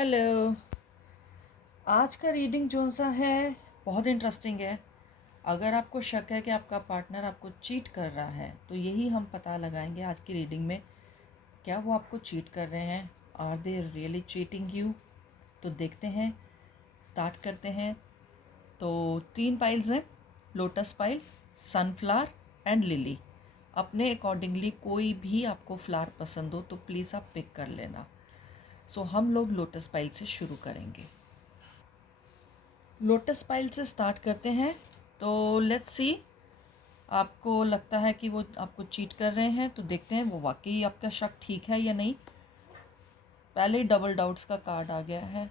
Hello. आज का reading जो सा है बहुत इंटरेस्टिंग है। अगर आपको शक है कि आपका पार्टनर आपको चीट कर रहा है तो यही हम पता लगाएंगे आज की रीडिंग में। क्या वो आपको चीट कर रहे हैं? Are they really cheating you? तो देखते हैं, स्टार्ट करते हैं। तो 3 पाइल्स हैं, lotus pile, sunflower and lily. अपने अकॉर्डिंगली कोई भी आपको फ्लावर पसंद हो तो प्लीज़ आप पिक कर लेना। सो हम लोग लोटस पाइल से शुरू करेंगे। लोटस पाइल से स्टार्ट करते हैं। तो लेट्स सी, आपको लगता है कि वो आपको चीट कर रहे हैं तो देखते हैं वो वाकई आपका शक ठीक है या नहीं। पहले ही डबल डाउट्स का कार्ड आ गया है।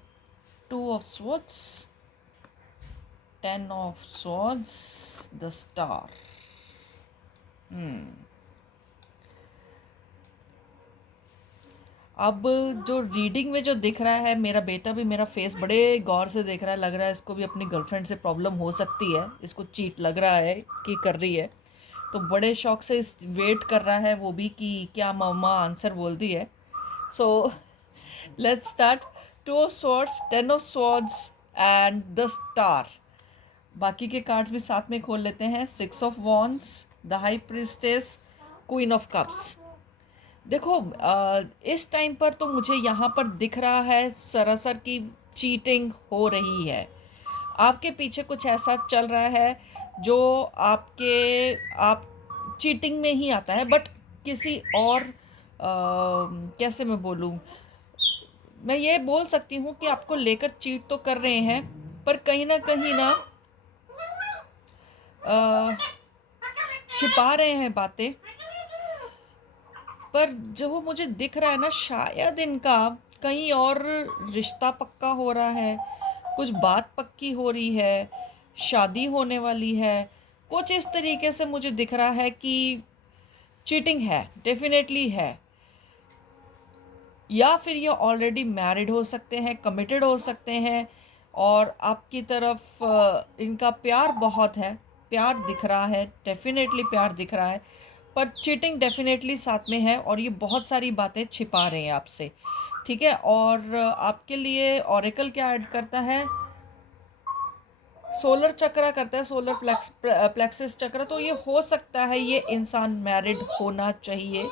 2 of swords, 10 of swords, the star. अब जो रीडिंग में जो दिख रहा है, मेरा बेटा भी मेरा फेस बड़े गौर से देख रहा है। लग रहा है इसको भी अपनी गर्लफ्रेंड से प्रॉब्लम हो सकती है, इसको चीट लग रहा है कि कर रही है। तो बड़े शौक से इस वेट कर रहा है वो भी कि क्या मम्मा आंसर बोलती है। So let's start. 2 of swords, 10 of swords and the star. बाकी के कार्ड्स भी साथ में खोल लेते हैं। 6 of wands, the high priestess, queen of cups. देखो, इस टाइम पर तो मुझे यहाँ पर दिख रहा है सरासर की चीटिंग हो रही है। आपके पीछे कुछ ऐसा चल रहा है जो आप चीटिंग में ही आता है, बट किसी और कैसे मैं बोलूँ, मैं ये बोल सकती हूँ कि आपको लेकर चीट तो कर रहे हैं पर कहीं ना अ, छिपा रहे हैं बातें। पर जो मुझे दिख रहा है ना, शायद इनका कहीं और रिश्ता पक्का हो रहा है, कुछ बात पक्की हो रही है, शादी होने वाली है। कुछ इस तरीके से मुझे दिख रहा है कि चीटिंग है, डेफिनेटली है। या फिर ये ऑलरेडी मैरिड हो सकते हैं, कमिटेड हो सकते हैं और आपकी तरफ इनका प्यार बहुत है। प्यार दिख रहा है, डेफिनेटली प्यार दिख रहा है, पर चीटिंग डेफिनेटली साथ में है और ये बहुत सारी बातें छिपा रहे हैं आपसे। ठीक है, और आपके लिए ऑरेकल क्या ऐड करता है? सोलर चक्र करता है, सोलर प्लेक्सिस चक्र। तो ये हो सकता है ये इंसान मैरिड होना चाहिए,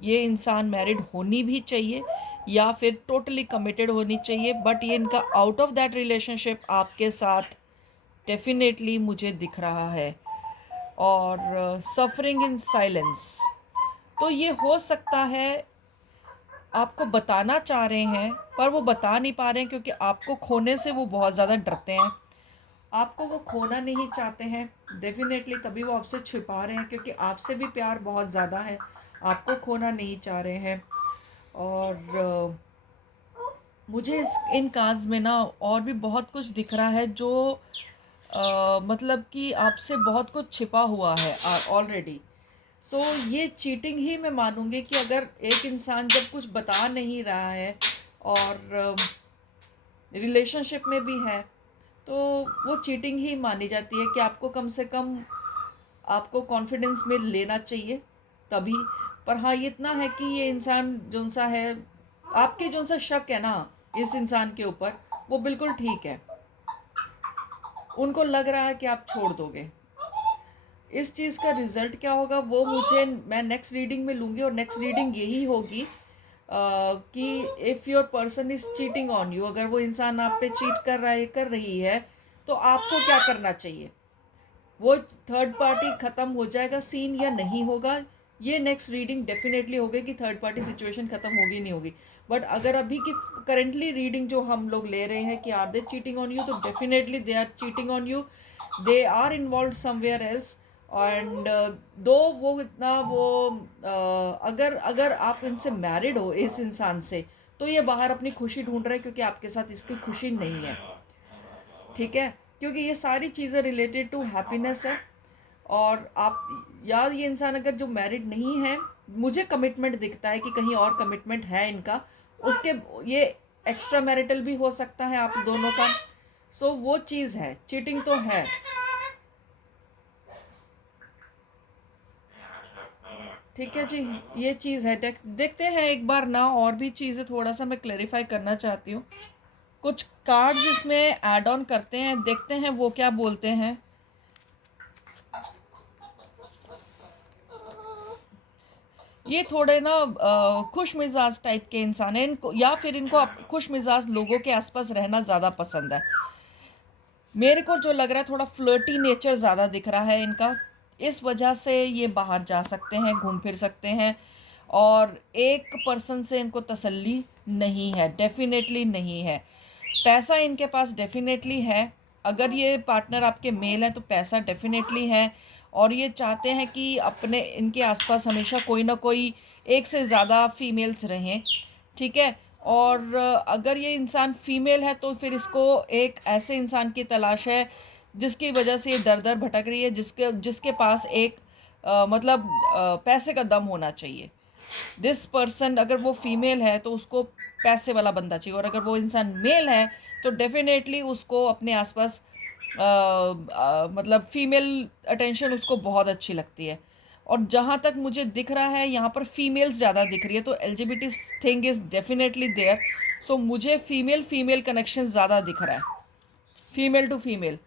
ये इंसान मैरिड होनी भी चाहिए या फिर टोटली कमिटेड होनी चाहिए। बट ये इनका आउट ऑफ दैट रिलेशनशिप आपके साथ डेफिनेटली मुझे दिख रहा है। और सफरिंग इन साइलेंस, तो ये हो सकता है आपको बताना चाह रहे हैं पर वो बता नहीं पा रहे हैं क्योंकि आपको खोने से वो बहुत ज़्यादा डरते हैं। आपको वो खोना नहीं चाहते हैं डेफिनेटली, तभी वो आपसे छिपा रहे हैं क्योंकि आपसे भी प्यार बहुत ज़्यादा है, आपको खोना नहीं चाह रहे हैं। और मुझे इन कार्ड्स में ना और भी बहुत कुछ दिख रहा है जो मतलब कि आपसे बहुत कुछ छिपा हुआ है ऑलरेडी। सो ये चीटिंग ही मैं मानूंगी कि अगर एक इंसान जब कुछ बता नहीं रहा है और रिलेशनशिप में भी है तो वो चीटिंग ही मानी जाती है कि आपको कम से कम आपको कॉन्फिडेंस में लेना चाहिए तभी। पर हाँ, ये इतना है कि ये इंसान जो सा है, आपके जो सा शक है ना इस इंसान के ऊपर, वो बिल्कुल ठीक है। उनको लग रहा है कि आप छोड़ दोगे। इस चीज़ का रिजल्ट क्या होगा वो मैं नेक्स्ट रीडिंग में लूँगी और नेक्स्ट रीडिंग यही होगी कि if your person is cheating on you, अगर वो इंसान आप पे चीट कर रहा है, कर रही है, तो आपको क्या करना चाहिए। वो थर्ड पार्टी ख़त्म हो जाएगा सीन या नहीं होगा, ये नेक्स्ट रीडिंग डेफिनेटली होगी कि थर्ड पार्टी सिचुएशन ख़त्म होगी नहीं होगी। बट अगर अभी की करेंटली रीडिंग जो हम लोग ले रहे हैं कि are they cheating on you, तो definitely they are cheating on you, they are involve somewhere else. And though वो इतना वो अगर अगर आप इनसे मैरिड हो, इस इंसान से, तो ये बाहर अपनी खुशी ढूंढ रहे हैं क्योंकि आपके साथ इसकी खुशी नहीं है। ठीक है, क्योंकि ये सारी चीज़ें रिलेटेड टू हैप्पीनेस है। और आप यार, ये इंसान अगर जो मैरिड नहीं है, मुझे कमिटमेंट दिखता है कि कहीं और कमिटमेंट है इनका, उसके ये एक्स्ट्रा मैरिटल भी हो सकता है आप दोनों का। सो वो चीज़ है, चीटिंग तो है। ठीक है जी, ये चीज़ है। देखते हैं एक बार ना, और भी चीज़ें थोड़ा सा मैं क्लेरिफाई करना चाहती हूँ। कुछ कार्ड्स इसमें ऐड ऑन करते हैं, देखते हैं वो क्या बोलते हैं। ये थोड़े ना खुश मिजाज टाइप के इंसान हैं, इनको या फिर इनको खुश मिजाज लोगों के आसपास रहना ज़्यादा पसंद है। मेरे को जो लग रहा है थोड़ा फ्लर्टी नेचर ज़्यादा दिख रहा है इनका, इस वजह से ये बाहर जा सकते हैं, घूम फिर सकते हैं। और एक पर्सन से इनको तसल्ली नहीं है, डेफिनेटली नहीं है। पैसा इनके पास डेफिनेटली है, अगर ये पार्टनर आपके मेल हैं तो पैसा डेफिनेटली है। और ये चाहते हैं कि अपने इनके आसपास हमेशा कोई ना कोई एक से ज़्यादा फीमेल्स रहें, ठीक है। और अगर ये इंसान फीमेल है तो फिर इसको एक ऐसे इंसान की तलाश है जिसकी वजह से ये दर दर भटक रही है, जिसके जिसके पास एक मतलब पैसे का दम होना चाहिए। दिस पर्सन, अगर वो फीमेल है तो उसको पैसे वाला बंदा चाहिए, और अगर वो इंसान मेल है तो डेफिनेटली उसको अपने आसपास मतलब फीमेल अटेंशन उसको बहुत अच्छी लगती है। और जहाँ तक मुझे दिख रहा है यहाँ पर फीमेल्स ज़्यादा दिख रही है, तो LGBT thing is definitely there. So मुझे फीमेल फीमेल कनेक्शन ज़्यादा दिख रहा है, फीमेल टू फीमेल।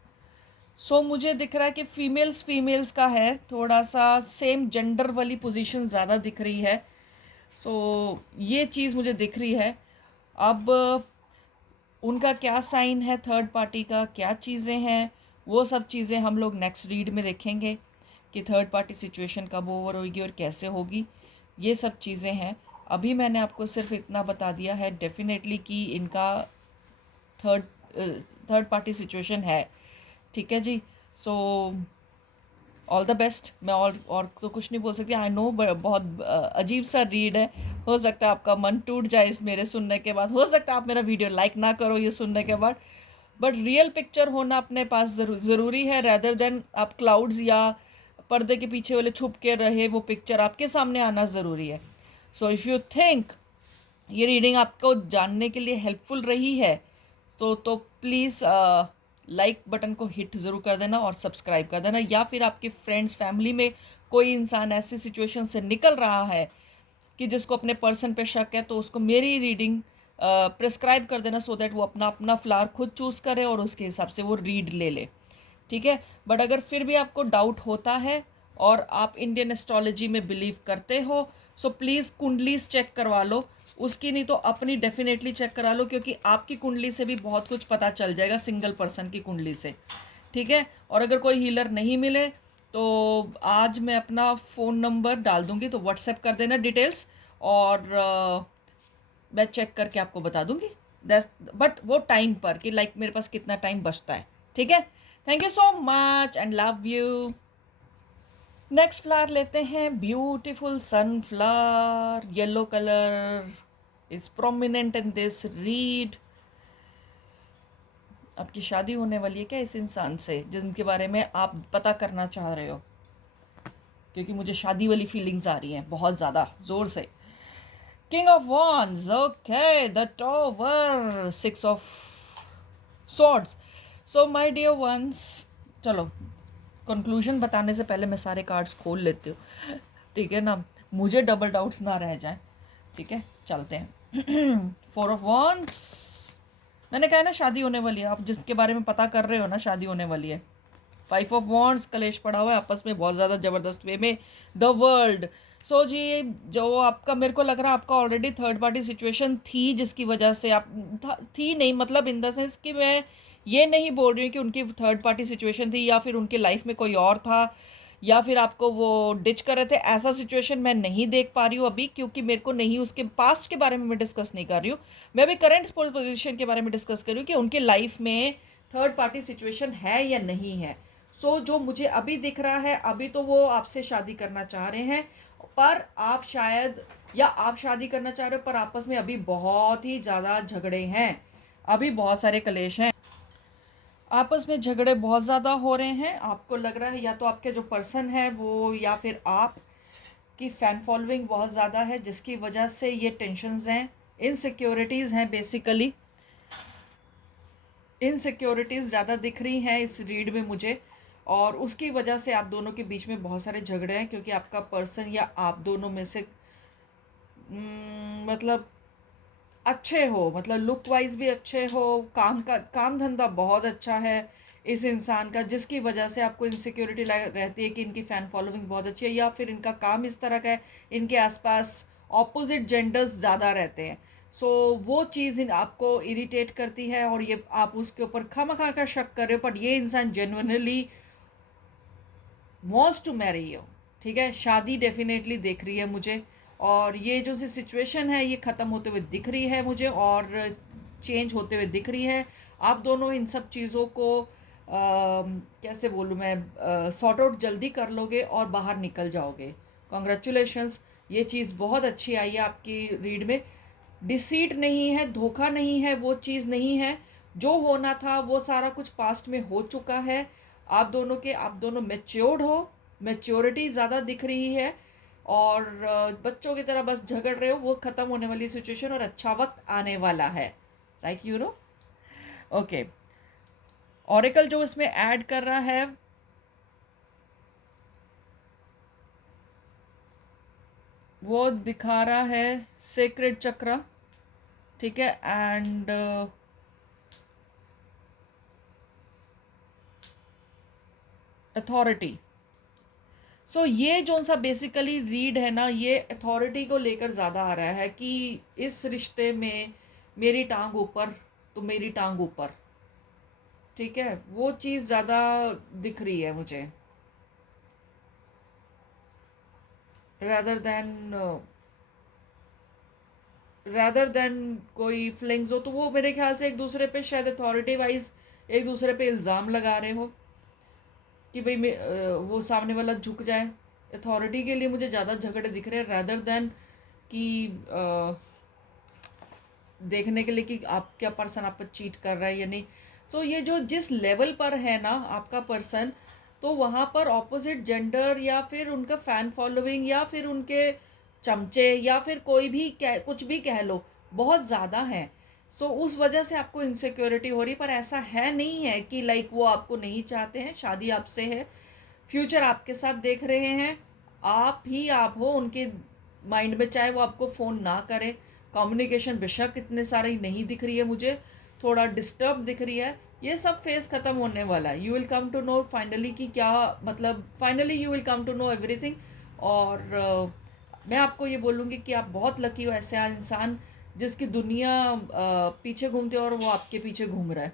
सो मुझे दिख रहा है कि फीमेल्स फीमेल्स का है, थोड़ा सा सेम जेंडर वाली पोजीशन ज़्यादा दिख रही है। सो ये चीज़ मुझे दिख रही है। अब उनका क्या साइन है, थर्ड पार्टी का क्या चीज़ें हैं, वो सब चीज़ें हम लोग नेक्स्ट रीड में देखेंगे कि थर्ड पार्टी सिचुएशन कब ओवर होगी और कैसे होगी। ये सब चीज़ें हैं। अभी मैंने आपको सिर्फ इतना बता दिया है डेफिनेटली कि इनका थर्ड थर्ड पार्टी सिचुएशन है, ठीक है जी। So all the best. मैं और तो कुछ नहीं बोल सकती। आई नो बहुत अजीब सा रीड है, हो सकता है आपका मन टूट जाए इस मेरे सुनने के बाद, हो सकता है आप मेरा वीडियो लाइक ना करो ये सुनने के बाद, बट रियल पिक्चर होना अपने पास ज़रूरी है, रैदर देन आप क्लाउड्स या पर्दे के पीछे वाले छुप के रहे वो पिक्चर आपके सामने आना ज़रूरी है। सो इफ़ यू थिंक ये रीडिंग आपको जानने के लिए हेल्पफुल रही है तो प्लीज़ लाइक बटन को हिट ज़रूर कर देना और सब्सक्राइब कर देना। या फिर आपके फ्रेंड्स फैमिली में कोई इंसान ऐसी सिचुएशन से निकल रहा है कि जिसको अपने पर्सन पे शक है, तो उसको मेरी रीडिंग प्रिस्क्राइब कर देना, सो दैट वो अपना अपना फ्लावर खुद चूज़ करे और उसके हिसाब से वो रीड ले ले, ठीक है। बट अगर फिर भी आपको डाउट होता है और आप इंडियन एस्ट्रोलॉजी में बिलीव करते हो, सो प्लीज़ कुंडलीज चेक करवा लो, उसकी नहीं तो अपनी डेफिनेटली चेक करा लो, क्योंकि आपकी कुंडली से भी बहुत कुछ पता चल जाएगा सिंगल पर्सन की कुंडली से, ठीक है। और अगर कोई हीलर नहीं मिले तो आज मैं अपना फ़ोन नंबर डाल दूंगी, तो व्हाट्सएप कर देना डिटेल्स, और मैं चेक करके आपको बता दूंगी। बट वो टाइम पर कि लाइक मेरे पास कितना टाइम बचता है, ठीक है। Thank you so much and love you. Next flower लेते हैं, beautiful sunflower, yellow colour is prominent in this read. आपकी शादी होने वाली है क्या इस इंसान से जिनके बारे में आप पता करना चाह रहे हो? क्योंकि मुझे शादी वाली फीलिंग्स आ रही हैं बहुत ज़्यादा ज़ोर से। King of wands, okay, the tower, six of swords. So my dear ones, चलो कंक्लूजन बताने से पहले मैं सारे कार्ड्स खोल लेती हूँ, ठीक है ना, मुझे डबल डाउट्स ना रह जाएं, ठीक है। चलते हैं। फोर ऑफ वॉन्ड्स, मैंने कहा ना शादी होने वाली है, आप जिसके बारे में पता कर रहे हो ना शादी होने वाली है। फाइव ऑफ वॉन्ड्स, कलेश पड़ा हुआ है आपस में बहुत ज़्यादा ज़बरदस्त वे में। द वर्ल्ड, सो जी जो आपका, मेरे को लग रहा है आपका ऑलरेडी थर्ड पार्टी सिचुएशन थी, जिसकी वजह से आप थी नहीं, मतलब इन द सेंस कि मैं ये नहीं बोल रही हूँ कि उनकी थर्ड पार्टी सिचुएशन थी या फिर उनकी लाइफ में कोई और था या फिर आपको वो डिच कर रहे थे, ऐसा सिचुएशन मैं नहीं देख पा रही हूँ अभी, क्योंकि मेरे को नहीं, उसके पास्ट के बारे में मैं डिस्कस नहीं कर रही हूँ, मैं अभी करंट पोजिशन के बारे में डिस्कस कर रही हूँ कि उनकी लाइफ में थर्ड पार्टी सिचुएशन है या नहीं है। सो जो मुझे अभी दिख रहा है, अभी तो वो आपसे शादी करना चाह रहे हैं, पर आप शायद, या आप शादी करना चाह रहे हो पर आपस में अभी बहुत ही ज़्यादा झगड़े हैं, अभी बहुत सारे कलेश हैं, आपस में झगड़े बहुत ज़्यादा हो रहे हैं। आपको लग रहा है या तो आपके जो पर्सन है वो, या फिर आप की फ़ैन फॉलोइंग बहुत ज़्यादा है, जिसकी वजह से ये टेंशन्स हैं, इनसिक्योरिटीज़ हैं, बेसिकली इनसिक्योरिटीज़ ज़्यादा दिख रही हैं इस रीड में मुझे। और उसकी वजह से आप दोनों के बीच में बहुत सारे झगड़े हैं, क्योंकि आपका पर्सन या आप दोनों में से मतलब अच्छे हो, मतलब लुक वाइज भी अच्छे हो, काम धंधा बहुत अच्छा है इस इंसान का, जिसकी वजह से आपको इनसिक्योरिटी रहती है कि इनकी फ़ैन फॉलोइंग बहुत अच्छी है, या फिर इनका काम इस तरह का है, इनके आसपास ऑपोजिट जेंडर्स ज़्यादा रहते हैं। सो वो चीज़ इन आपको इरिटेट करती है, और ये आप उसके ऊपर खामखा का शक कर रहे हो, बट ये इंसान genuinely wants to marry you. ठीक है, शादी डेफिनेटली देख रही है मुझे, और ये जो सी सिचुएशन है ये ख़त्म होते हुए दिख रही है मुझे, और चेंज होते हुए दिख रही है। आप दोनों इन सब चीज़ों को कैसे बोलूँ मैं, सॉर्ट आउट जल्दी कर लोगे और बाहर निकल जाओगे। कॉन्ग्रेचुलेशंस, ये चीज़ बहुत अच्छी आई है आपकी रीड में। डिसीट नहीं है, धोखा नहीं है, वो चीज़ नहीं है। जो होना था वो सारा कुछ पास्ट में हो चुका है। आप दोनों मैच्योर्ड हो, मैच्योरिटी ज़्यादा दिख रही है, और बच्चों की तरह बस झगड़ रहे हो, वो ख़त्म होने वाली सिचुएशन, और अच्छा वक्त आने वाला है। Right, you know. Okay, oracle जो इसमें ऐड कर रहा है वो दिखा रहा है सेक्रेड चक्र। ठीक है, एंड अथॉरिटी। सो ये जो सा बेसिकली रीड है ना, ये अथॉरिटी को लेकर ज़्यादा आ रहा है कि इस रिश्ते में मेरी टांग ऊपर तो मेरी टांग ऊपर। ठीक है, वो चीज़ ज़्यादा दिख रही है मुझे, रैदर देन कोई फ्लिंग्स हो, तो वो मेरे ख्याल से एक दूसरे पे शायद अथॉरिटी वाइज एक दूसरे पे इल्ज़ाम लगा रहे हो कि भाई वो सामने वाला झुक जाए। अथॉरिटी के लिए मुझे ज़्यादा झगड़े दिख रहे हैं, रैदर देन कि देखने के लिए कि आप क्या पर्सन आप पर चीट कर रहा है या नहीं। तो ये जो जिस लेवल पर है ना आपका पर्सन, तो वहाँ पर ऑपोजिट जेंडर या फिर उनका फ़ैन फॉलोइंग या फिर उनके चमचे या फिर कोई भी कुछ भी कह लो, बहुत ज़्यादा है। सो उस वजह से आपको इनसिक्योरिटी हो रही, पर ऐसा है नहीं है कि लाइक वो आपको नहीं चाहते हैं, शादी आपसे है, फ्यूचर आपके साथ देख रहे हैं, आप ही आप हो उनके माइंड में, चाहे वो आपको फ़ोन ना करे। कम्युनिकेशन बेशक इतने सारी नहीं दिख रही है मुझे, थोड़ा डिस्टर्ब दिख रही है। ये सब फेज़ ख़त्म होने वाला है, you will come to know finally कि क्या, मतलब finally you will come to know everything. और मैं आपको ये बोलूँगी कि आप बहुत लकी हो, ऐसे इंसान जिसकी दुनिया पीछे घूमती है और वो आपके पीछे घूम रहा है।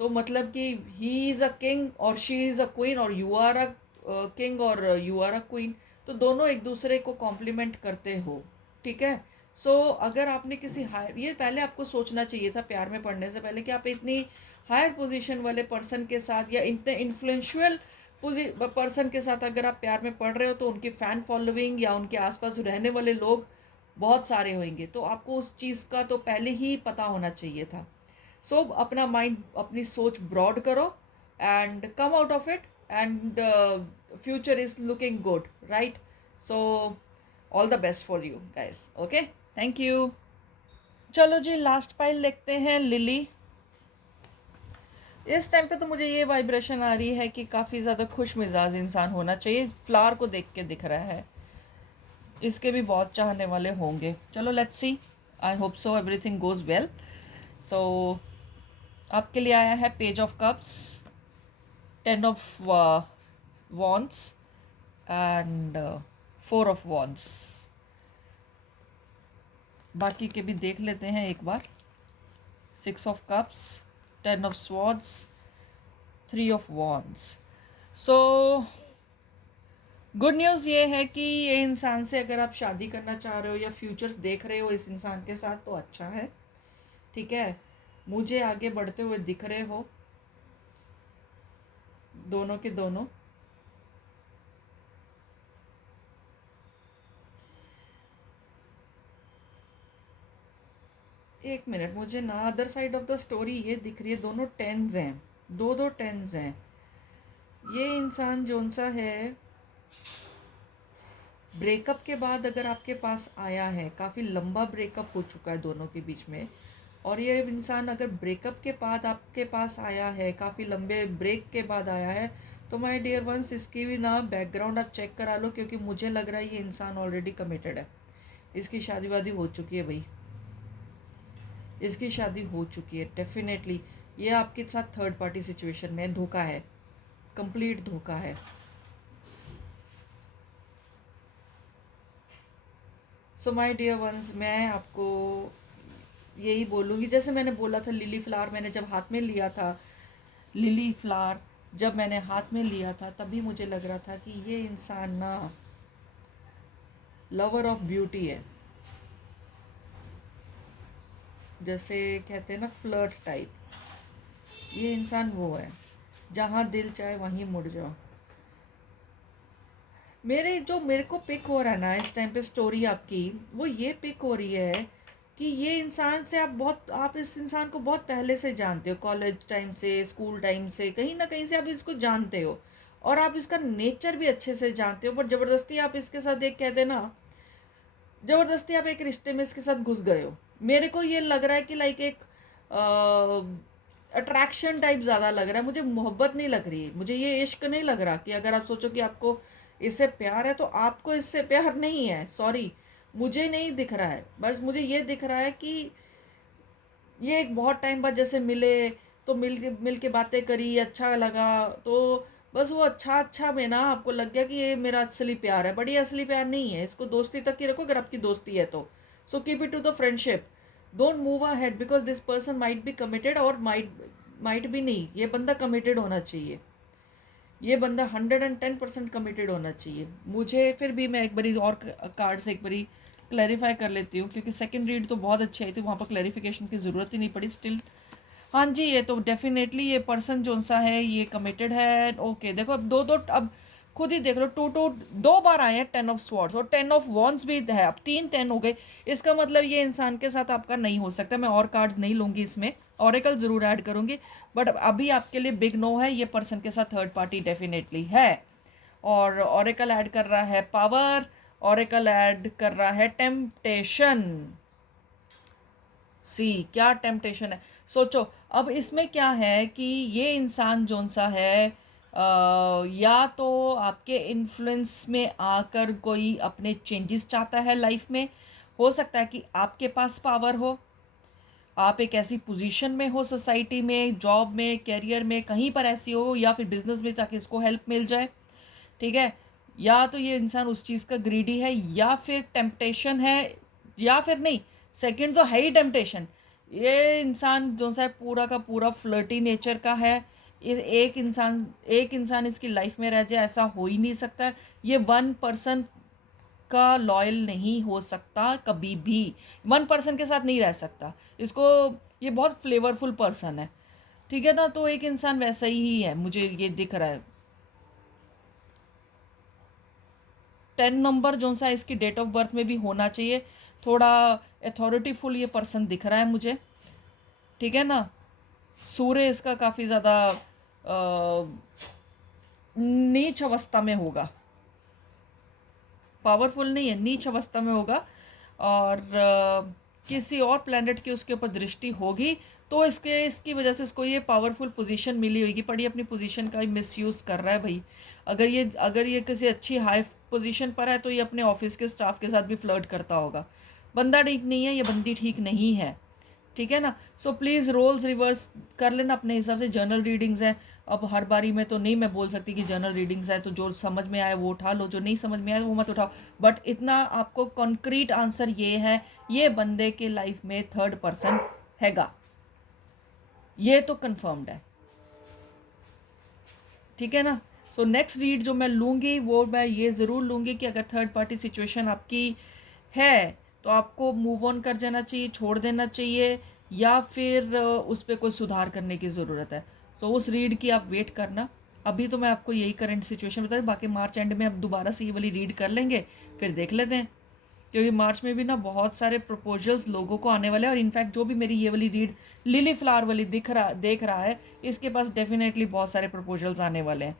तो मतलब कि ही इज़ अ किंग और शी इज़ अ क्वीन, और यू आर अ किंग और यू आर अ क्वीन, तो दोनों एक दूसरे को कॉम्प्लीमेंट करते हो। ठीक है, सो अगर आपने किसी हायर, ये पहले आपको सोचना चाहिए था प्यार में पड़ने से पहले कि आप इतनी हायर पोजीशन वाले पर्सन के साथ या इतने इन्फ्लुएंशियल पर्सन के साथ अगर आप प्यार में पड़ रहे हो, तो उनकी फ़ैन फॉलोइंग या उनके आसपास रहने वाले लोग बहुत सारे होंगे, तो आपको उस चीज़ का तो पहले ही पता होना चाहिए था। सो अपना माइंड, अपनी सोच ब्रॉड करो and come out of it, and future is looking good, right. So all the best for you guys. Okay, thank you. चलो जी, लास्ट पाइल देखते हैं, लिली। इस टाइम पे तो मुझे ये वाइब्रेशन आ रही है कि काफ़ी ज़्यादा खुश मिजाज इंसान होना चाहिए, फ्लावर को देख के दिख रहा है। इसके भी बहुत चाहने वाले होंगे। चलो let's see, I hope so everything goes well. So आपके लिए आया है page of cups, 10 of wands, and 4 of wands। बाकी के भी देख लेते हैं एक बार। 6 of cups, 10 of swords, 3 of wands। So good news ये है कि ये इंसान से अगर आप शादी करना चाह रहे हो या फ्यूचर्स देख रहे हो इस इंसान के साथ, तो अच्छा है। ठीक है, मुझे आगे बढ़ते हुए दिख रहे हो दोनों के दोनों। एक मिनट, मुझे ना other side of the story ये दिख रही है, दोनों टेंस हैं, दो दो टेंस हैं। ये इंसान जोन सा है, ब्रेकअप के बाद अगर आपके पास आया है, काफ़ी लंबा ब्रेकअप हो चुका है दोनों के बीच में, और ये इंसान अगर ब्रेकअप के बाद आपके पास आया है, काफ़ी लंबे ब्रेक के बाद आया है, तो माय डियर वंस, इसकी भी ना बैकग्राउंड आप चेक करा लो, क्योंकि मुझे लग रहा है ये इंसान ऑलरेडी कमिटेड है। इसकी शादी वादी हो चुकी है भाई, इसकी शादी हो चुकी है डेफिनेटली। ये आपके साथ थर्ड पार्टी सिचुएशन में धोखा है, कंप्लीट धोखा है। सो माय डियर वंस, मैं आपको यही बोलूँगी, जैसे मैंने बोला था लिली फ्लावर मैंने जब हाथ में लिया था, लिली फ्लावर जब मैंने हाथ में लिया था तभी मुझे लग रहा था कि ये इंसान ना लवर ऑफ ब्यूटी है, जैसे कहते हैं ना फ्लर्ट टाइप। ये इंसान वो है, जहाँ दिल चाहे वहीं मुड़ जाओ। मेरे को पिक हो रहा है ना इस टाइम पे स्टोरी आपकी, वो ये पिक हो रही है कि ये इंसान से आप इस इंसान को बहुत पहले से जानते हो, कॉलेज टाइम से, स्कूल टाइम से, कहीं ना कहीं से आप इसको जानते हो, और आप इसका नेचर भी अच्छे से जानते हो, बट ज़बरदस्ती आप इसके साथ एक कहते ना, ज़बरदस्ती आप एक रिश्ते में इसके साथ घुस गए हो। मेरे को ये लग रहा है कि लाइक एक अट्रैक्शन टाइप ज़्यादा लग रहा है मुझे, मोहब्बत नहीं लग रही, मुझे ये इश्क नहीं लग रहा कि अगर आप सोचो कि आपको इससे प्यार है तो आपको इससे प्यार नहीं है, सॉरी, मुझे नहीं दिख रहा है। बस मुझे ये दिख रहा है कि ये एक बहुत टाइम बाद जैसे मिले, तो मिल के बातें करी, अच्छा लगा, तो बस वो अच्छा अच्छा में ना आपको लग गया कि ये मेरा असली प्यार है, बट ये असली प्यार नहीं है। इसको दोस्ती तक ही रखो अगर आपकी दोस्ती है तो। So keep it to the friendship, don't move ahead, because this person might be committed, और माइट भी नहीं, ये बंदा कमिटेड होना चाहिए, ये बंदा 110% कमिटेड होना चाहिए। मुझे फिर भी मैं एक बारी और कार्ड से एक बारी क्लैरिफाई कर लेती हूँ, क्योंकि सेकंड रीड तो बहुत अच्छी आई थी, वहाँ पर क्लैरिफिकेशन की ज़रूरत ही नहीं पड़ी स्टिल। हाँ जी, ये तो डेफिनेटली ये पर्सन जो सा है ये कमिटेड है। ओके देखो, अब दो दो, अब खुद ही देख लो, टू टू दो बार आए हैं 10 ऑफ स्वॉर्ड्स, और 10 ऑफ वॉन्स भी है, अब 3 10 हो गए। इसका मतलब ये इंसान के साथ आपका नहीं हो सकता। मैं और कार्ड्स नहीं लूँगी इसमें, ऑरेकल ज़रूर ऐड करूँगी, बट अभी आपके लिए बिग नो है, ये पर्सन के साथ थर्ड पार्टी डेफिनेटली है। और ऑरेकल ऐड कर रहा है पावर, ऑरेकल ऐड कर रहा है टेम्पटेशन। सी क्या टेम्पटेशन है, सोचो। अब इसमें क्या है कि ये इंसान जोन सा है, या तो आपके इन्फ्लुएंस में आकर कोई अपने चेंजेस चाहता है लाइफ में, हो सकता है कि आपके पास पावर हो, आप एक ऐसी पोजीशन में हो सोसाइटी में, जॉब में, करियर में, कहीं पर ऐसी हो, या फिर बिजनेस में, ताकि इसको हेल्प मिल जाए, ठीक है। या तो ये इंसान उस चीज़ का ग्रीडी है, या फिर टेम्पटेशन है, या फिर नहीं, सेकंड तो है ही टेम्पटेशन। ये इंसान जो सा है पूरा का पूरा फ्लर्टी नेचर का है। एक इंसान इसकी लाइफ में रह जाए ऐसा हो ही नहीं सकता। ये वन पर्सन का लॉयल नहीं हो सकता कभी भी, वन पर्सन के साथ नहीं रह सकता इसको। ये बहुत फ्लेवरफुल पर्सन है, ठीक है ना। तो एक इंसान वैसा ही है, मुझे ये दिख रहा है। 10 नंबर जो सा इसकी डेट ऑफ बर्थ में भी होना चाहिए, थोड़ा अथॉरिटीफुल ये पर्सन दिख रहा है मुझे, ठीक है ना। सूर्य इसका काफ़ी ज़्यादा नीच अवस्था में होगा, पावरफुल नहीं है, नीच अवस्था में होगा, और किसी और प्लैनेट की उसके ऊपर दृष्टि होगी, तो इसकी वजह से इसको ये पावरफुल पोजीशन मिली होगी, पर ये अपनी पोजीशन का मिसयूज़ कर रहा है भाई। अगर ये किसी अच्छी हाई पोजीशन पर है तो ये अपने ऑफिस के स्टाफ के साथ भी फ्लर्ट करता होगा। बंदा ठीक नहीं है, ये बंदी ठीक नहीं है, ठीक है ना। सो प्लीज़ रोल्स रिवर्स कर लेना अपने हिसाब से। जर्नल रीडिंग्स हैं, अब हर बारी में तो नहीं मैं बोल सकती कि जर्नल रीडिंग्स है, तो जो समझ में आए वो उठा लो, जो नहीं समझ में आए वो मत उठाओ। बट इतना आपको कॉन्क्रीट आंसर ये है, ये बंदे के लाइफ में थर्ड पर्सन हैगा, ये तो कंफर्म्ड है, ठीक है ना। सो नेक्स्ट रीड जो मैं लूँगी वो मैं ये ज़रूर लूँगी कि अगर थर्ड पार्टी सिचुएशन आपकी है तो आपको मूव ऑन कर जाना चाहिए, छोड़ देना चाहिए, या फिर उस पर कोई सुधार करने की ज़रूरत है। तो उस रीड की आप वेट करना। अभी तो मैं आपको यही करंट सिचुएशन बता दूँ, बाकी मार्च एंड में अब दोबारा से ये वाली रीड कर लेंगे, फिर देख लेते हैं, क्योंकि मार्च में भी ना बहुत सारे प्रपोजल्स लोगों को आने वाले हैं। और इनफैक्ट जो भी मेरी ये वाली रीड लिली फ्लावर वाली देख रहा है, इसके पास डेफिनेटली बहुत सारे प्रपोजल्स आने वाले हैं।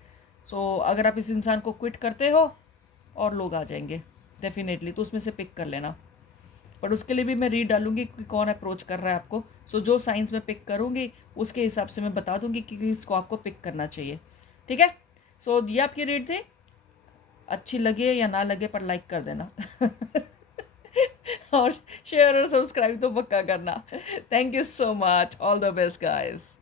सो अगर आप इस इंसान को क्विट करते हो और लोग आ जाएंगे डेफिनेटली, तो उसमें से पिक कर लेना। बट उसके लिए भी मैं रीड डालूंगी कि कौन अप्रोच कर रहा है आपको। सो जो साइंस में पिक करूंगी उसके हिसाब से मैं बता दूंगी कि इसको आपको पिक करना चाहिए, ठीक है। सो ये आपकी रीड थी, अच्छी लगे या ना लगे पर लाइक कर देना और शेयर और सब्सक्राइब तो पक्का करना। Thank you so much, all the best guys.